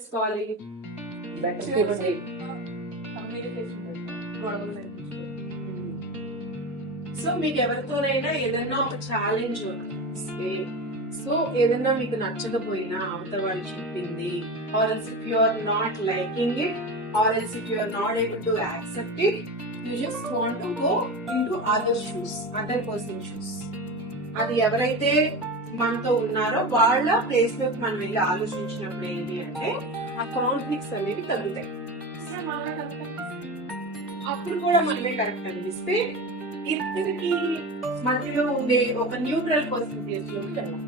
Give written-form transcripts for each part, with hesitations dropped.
చేసుకోవాలి. సో మీకు ఎవరితోనైనా ఏదైనా ఒక ఛాలెంజ్ వస్తే, సో ఏదైనా మీకు నచ్చకపోయినా అవతల వాళ్ళు చెప్పింది, or else if you are not liking it, or else if you are not able to accept it, you just want to go into other shoes, other person shoes. అది ఎవరైతే మనతో ఉన్నారో వాళ్ళ ప్లేస్ లోకి మనం వెళ్ళి ఆలోచించినప్పుడు ఏంటి అంటే ఆ కాన్ఫ్లిక్ట్స్ అనేవి తగ్గుతాయి. అప్పుడు కూడా మనమే కరెక్ట్ అనిపిస్తే ఇద్దరికి మధ్యలో ఉండే ఒక న్యూట్రల్ పర్సెంటేజ్ లోకి వెళ్ళాలి.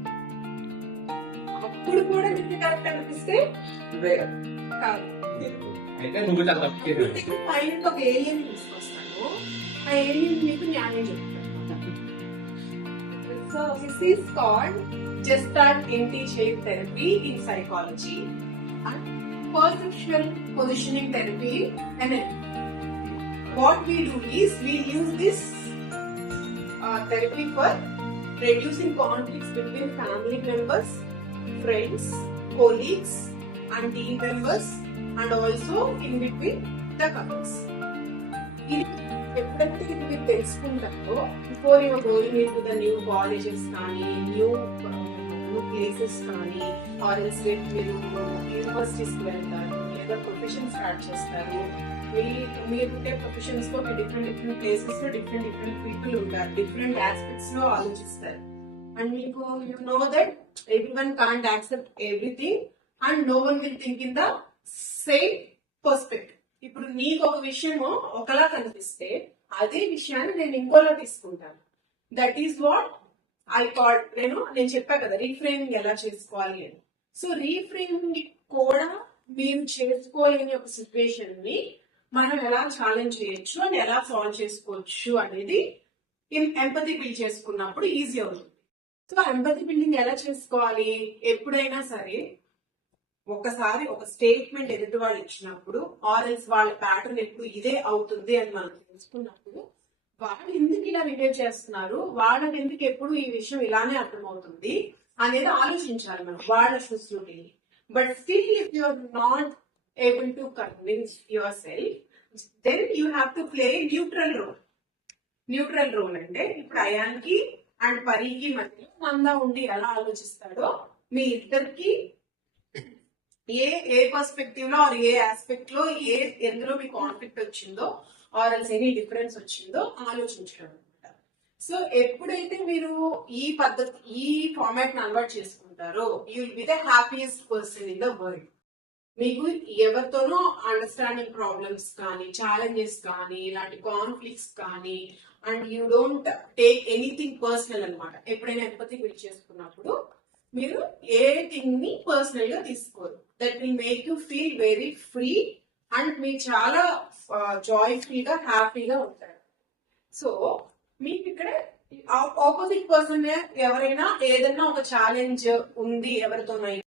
అప్పుడు కూడా మీకు కరెక్ట్ అనిపిస్తే కాదు, పైన ఒక ఏలియన్ తీసుకొస్తాను, ఆ ఏలియన్ మీకు న్యాయం చెప్తాను. So this is called Gestalt anti-shape therapy in psychology and perceptual positioning therapy. And what we do is we use this therapy for reducing conflicts between family members, friends, colleagues, and team members, and also in between the couples. ఎప్పుడైతే ఇది మీరు తెలుసుకుంటారో, before your going into the new న్యూ కాలేజెస్ కానీ new places కానీ, or else మీరు యూనివర్సిటీస్కి వెళ్తారు లేదా ప్రొఫెషన్ స్టార్ట్ చేస్తారు. మీరుండే ప్రొఫెషన్స్ లో డిఫరెంట్ ప్లేసెస్ లో డిఫరెంట్ పీపుల్ ఉంటారు, డిఫరెంట్ ఆస్పెక్ట్స్ లో ఆలోచిస్తారు. అండ్ మీకు you know that everyone can't accept everything and no one will think in the same perspective. ఇప్పుడు నీకు ఒక విషయము ఒకలా కనిపిస్తే అదే విషయాన్ని నేను ఇంకోలా తీసుకుంటాను. That is what I call, నేను చెప్పా కదా రీఫ్రేమింగ్ ఎలా చేసుకోవాలి అని. సో రీఫ్రేమింగ్ కూడా మీరు చేసుకోలేని ఒక సిచ్యువేషన్ ని మనం ఎలా ఛాలెంజ్ చేయొచ్చు అండ్ ఎలా సాల్వ్ చేసుకోవచ్చు అనేది ఎంపతి బిల్డ్ చేసుకున్నప్పుడు ఈజీ అవుతుంది. సో ఎంపతి బిల్డింగ్ ఎలా చేసుకోవాలి? ఎప్పుడైనా సరే ఒకసారి ఒక స్టేట్మెంట్ ఎదుటి వాళ్ళు ఇచ్చినప్పుడు, ఆర్ ఎల్స్ వాళ్ళ ప్యాటర్న్ ఎప్పుడు ఇదే అవుతుంది అని మనం తెలుసుకున్నప్పుడు, వాళ్ళు ఎందుకు ఇలా బిహేవ్ చేస్తున్నారు, వాళ్ళకి ఎందుకు ఎప్పుడు ఈ విషయం ఇలానే అర్థమవుతుంది అనేది ఆలోచించాలి మనం వాళ్ళ చూసుకుంటే. But still if you are not able to convince yourself, then you have to play neutral role. Neutral role అంటే ఇప్పుడు అయాన్కి అండ్ పరికి మధ్య నందా ఉండి ఎలా ఆలోచిస్తాడో, మీ ఇద్దరికి ఏ పర్స్పెక్టివ్ లో ఆర్ ఏ ఆస్పెక్ట్ లో ఎందులో మీ కాన్ఫ్లిక్ట్ వచ్చిందో ఆర్ ఎల్స్ ఎనీ డిఫరెన్స్ వచ్చిందో ఆలోచించడం అనమాట. సో ఎప్పుడైతే మీరు ఈ పద్ధతి ఈ ఫార్మాట్ ని అలవాటు చేసుకుంటారో, you will be the happiest person in the world. మీకు ఎవరితోనో అండర్స్టాండింగ్ ప్రాబ్లమ్స్ కానీ, ఛాలెంజెస్ కానీ, ఇలాంటి కాన్ఫ్లిక్ట్స్ కానీ, and you don't take anything personal అనమాట. ఎప్పుడైనా ఎంపతి బిల్డ్ చేసుకున్నప్పుడు మీరు ఏ థింగ్ ని పర్సనల్ గా తీసుకోరు. That will make you feel very free and మీరు చాలా జాయ్ఫుల్ గా హ్యాపీగా ఉంటారు. సో మీకు ఇక్కడ ఆపోజిట్ పర్సన్ ఎవరైనా ఏదైనా ఒక ఛాలెంజ్ ఉంది ఎవరితోనైనా